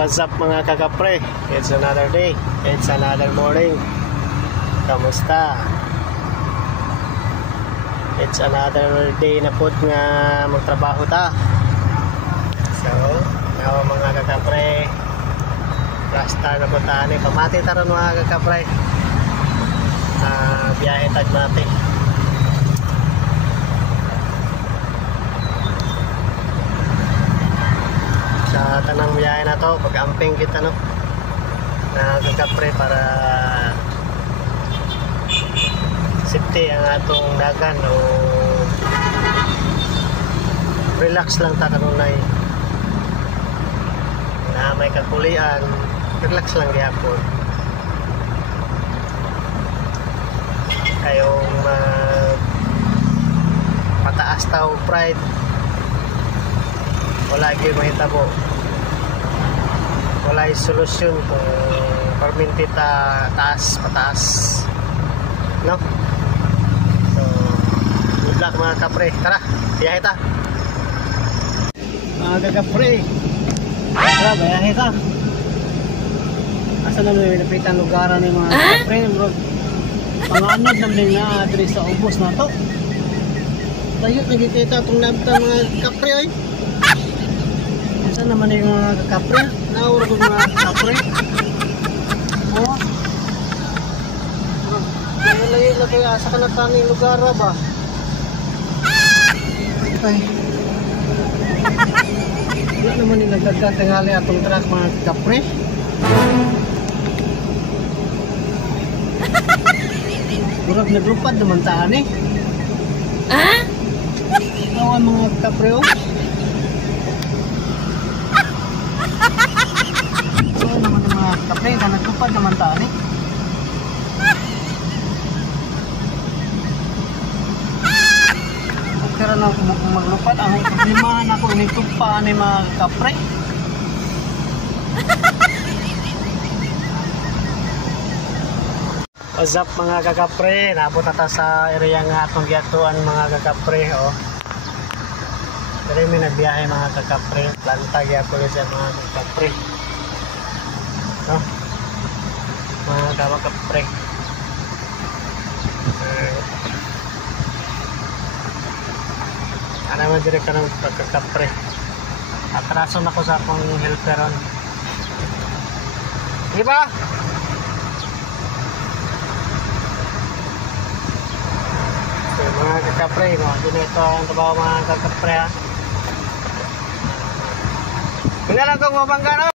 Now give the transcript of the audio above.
What's up mga kakapre? It's another day. It's another morning. Kamusta? It's another day na po nga magtrabaho ta. So, nawa mga kakapre, rasta na po ta ni pamati taron mga kakapre. Biyahe tagmati. Sa tanang biyahe na to, pag-amping kita no na kakapre para safety ang atong dagan o relax lang ta kanunay na may kakulian, relax lang gyapon kayong pataas tao pride wala gyud mahitabo, wala solusyon kung perminti ta taas pataas no. So good luck mga kapre, tara biyahe ta mga kapre, tara biyahe ta. Asa na may napitan lugaran ni mga kapre bro, panganod naman na adres sa ubos na to. Tayo nagkikita itong nabta mga kapre ay. Asa naman yung mga kapre? Naura ko mga kapre. Oh. Layo-layo kaya asa ka na taning lugar ba? Ay. Wala naman yung nagdagan tingali atong truck mga kapre. Murag naglupad naman taan eh. Awan mga kapre oh. So naman yung mga kapre na naglupad naman taan eh. Pero na ako maglupad, ang problema na ako initupa ni mga kapre. What's up mga kakapre, naabot na ta sa area nga atong giyatuan mga kakapre oh. Pero may nagbiyahe mga kakapre, planta gyapon siya mga kakapre no? Mga kakapre ano naman direct ka ng kakapre, atrason ako sa akong helperon diba? Mga kakapre, dito ang trabaho mga kakapre ha. Hindi lang kong mabangga no?